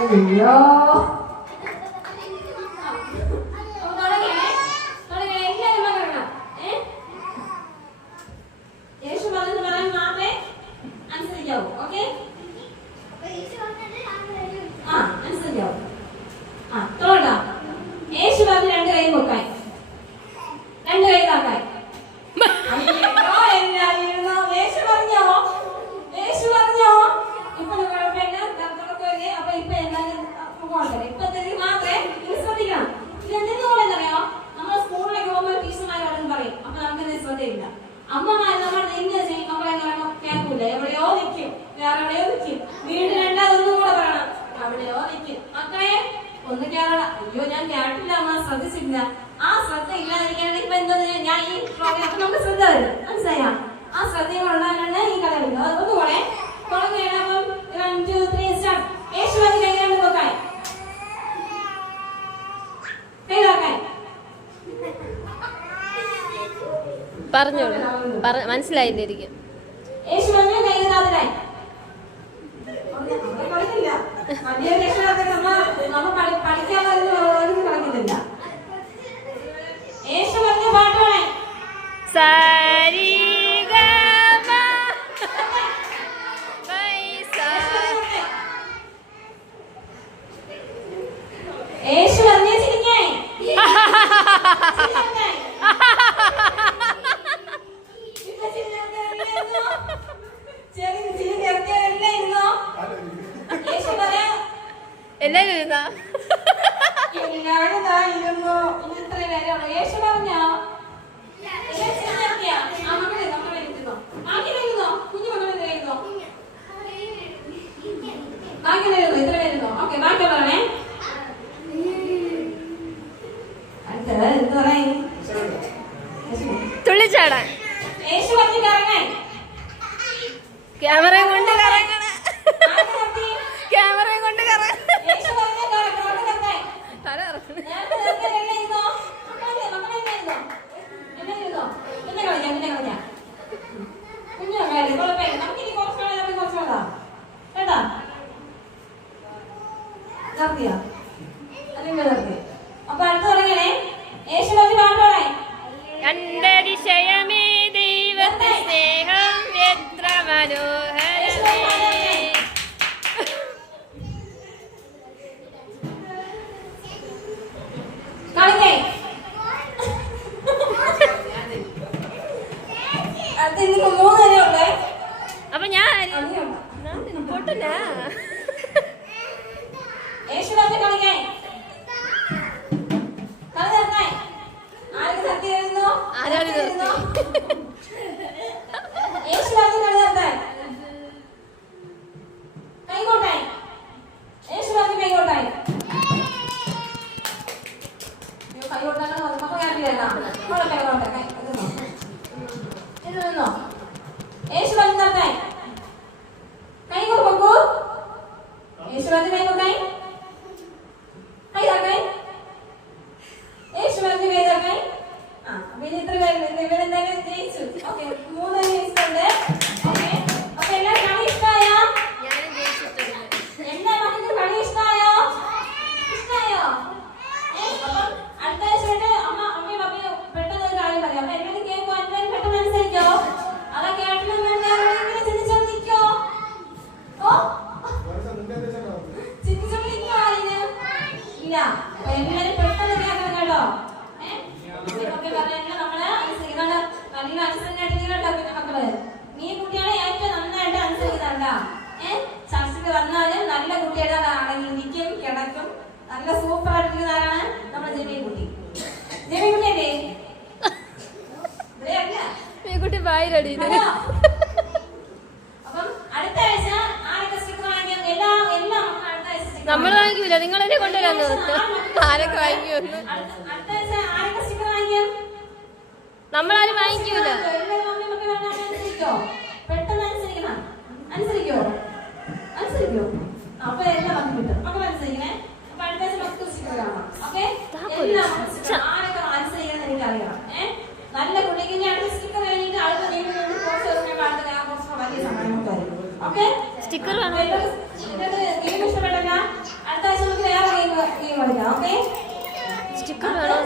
അയ്യോ അയ്യോ ഞാൻ കേട്ടില്ല അമ്മ ശ്രദ്ധിച്ചില്ല ആ ശ്രദ്ധ ഇല്ലാതിരിക്കുകയാണെങ്കിൽ ഇപ്പൊ എന്താ ഞാൻ ഈ പ്രോഗ്രാം നമുക്ക് ശ്രദ്ധ വരും മനസ്സിലായ ആ ശ്രദ്ധയും ഉണ്ടാകാനാണ് ഈ കഥ വരുന്നത് ഒന്നുകൂടെ തുടങ്ങുകയാണ് അപ്പം 1 2 3 സ്റ്റാർട്ട് യേശുവാദി കൈകാണ്ട് നോക്കാൻ കൈകാക്കാൻ പറഞ്ഞോളൂ മനസ്സിലായില്ലായിരിക്കും യേശുവാദി കൈകാതാതിരായി വലിയ രക്ഷകർത്താക്കൾ നമ്മൾ പഠിക്കാൻ കളിക്കുന്നില്ല യേശു പറഞ്ഞ പാട്ടാണ് യേശു പറഞ്ഞ ചിരിക്കാൻ എല്ലാരും ഇരുന്നാ യേശു പറഞ്ഞോ കുഞ്ഞു മകളായിരുന്നോ ബാക്കിയായിരുന്നു ഇത്ര പേരുന്നോ ഓക്കെ ബാക്കി പറയണേ അടുത്തത് എന്ത് പറയും തുള്ളിച്ചാടാൻ യേശു പറഞ്ഞു കറങ്ങാൻ ക്യാമറയും കൊണ്ട് കറങ്ങണ ക്യാമറയും കൊണ്ട് കറങ്ങ തല അപ്പൊ അടുത്ത് തുടങ്ങണേ യേശു പറഞ്ഞ പാട്ടോടെ എന്റെ അതിശയമേ ദൈവത്തെ സ്നേഹം എത്ര മനോഹരമേ കളിക്കേ അത് ഇന്നിപ്പോ 3 വരെ ഉണ്ടേ അപ്പൊ ഞാൻ പൊട്ടില്ല യേശു പറഞ്ഞ കളിക്കേ കളി നിർത്താൻ ആർക്ക് സത്യം എഴുതുന്നു ആരാണ് യേശു പറഞ്ഞ കളി നിർത്താൻ കൈകോട്ടായി യേശു പറഞ്ഞ കൈകോട്ടായി കൈകോട്ടാണ് നമുക്ക് കാണില്ല കൈകോട്ടെ ഇത് നിന്നോ യേശു പറഞ്ഞ നിർത്താൻ കൈ കൊടുക്കൂ യേശു പറഞ്ഞ കൈ കൊടുക്കായി കൈ താക്കായി യേശു പറഞ്ഞ കൈ താക്കായി ആ പിന്നെ ഇത്ര പേര് ഇവരെന്തായാലും ജയിച്ചു ഓക്കെ 3 ജയിച്ചിട്ടുണ്ട് ഓക്കെ അപ്പൊ എല്ലാവരും കളി ഇഷ്ടമായോ ഞാനും ജയിച്ചിട്ടുണ്ട് എല്ലാ മക്കൾക്കും കളി ഇഷ്ടമായോ ഇഷ്ടമായോ അപ്പം അടുത്ത ആഴ്ചയായിട്ട് അമ്മയും അമ്മയും പെട്ടെന്ന് ഒരു കാര്യം പറയാം അപ്പൊ എല്ലാവരും കേൾക്കോ എല്ലാവരും പെട്ടെന്ന് അനുസരിക്കോ അതാ കേട്ടില്ലെന്ന് ഇങ്ങനെ ചിന്തിച്ചോണ്ട് നിൽക്കോ ഓ ചിന്തിച്ചോണ്ട് നിൽക്കോ അതിന് ഇല്ല അപ്പൊ എല്ലാവരും പെട്ടെന്ന് കേൾക്കണം കേട്ടോ ഒക്കെ പറയാനുള്ള നമ്മള് അനുസരിക്കുന്ന നല്ല അനുസരണായിട്ട് കേട്ടോ പിന്നെ മക്കള് നീ കുട്ടികളെ ഏറ്റവും നന്നായിട്ട് അനുസരിക്കുന്നുണ്ടാ ചർച്ചയ്ക്ക് വന്നാലും നല്ല കുട്ടിയുടെ അടങ്ങി ഇരിക്കും കിടക്കും നല്ല സൂപ്പർ ആയിട്ടിരിക്കുന്ന ആരാണ് നമ്മുടെ ജമീൻ കുട്ടി ജമീൻ കുട്ടിയല്ലേ കുട്ടി വായിലടി അപ്പം അടുത്ത ആഴ്ച ആരൊക്കെ സ്റ്റിക്കർ വാങ്ങിക്കാം എല്ലാം അടുത്ത ആഴ്ച നമ്മൾ വാങ്ങിക്കൂല നിങ്ങളെന്നെ കൊണ്ടുവരാൻ ആരൊക്കെ വാങ്ങിക്കുമെന്ന് അടുത്ത ആഴ്ച ആരൊക്കെ സ്റ്റിക്കർ വാങ്ങിക്കാം നമ്മളാരും വാങ്ങിക്കൂല പെട്ടെന്ന് അനുസരിക്കണം അനുസരിക്കോ അപ്പൊ എല്ലാം നമുക്ക് കിട്ടും മക്കൾ അനുസരിക്കണേ അപ്പൊ അടുത്ത ആഴ്ച മക്കൾ സ്റ്റിക്കർ കാണാം ഓക്കെ എല്ലാം ആരൊക്കെ അനുസരിക്കണം എനിക്ക് അറിയണം നല്ല കുട്ടിക്ക് അടുത്ത സ്റ്റിക്കർ കഴിഞ്ഞിട്ട് അടുത്ത കുറച്ച് ദിവസം അടുത്ത കുറച്ച് വലിയ സമയം നമുക്ക് വരും ഓക്കെ സ്റ്റിക്കർ വേണം. ഗെയിം ഇഷ്ടപ്പെട്ടല്ല അടുത്ത ആഴ്ച നമുക്ക് വേറെ ഗെയിം കളിക്കാം. ഓക്കെ സ്റ്റിക്കർ വേണം.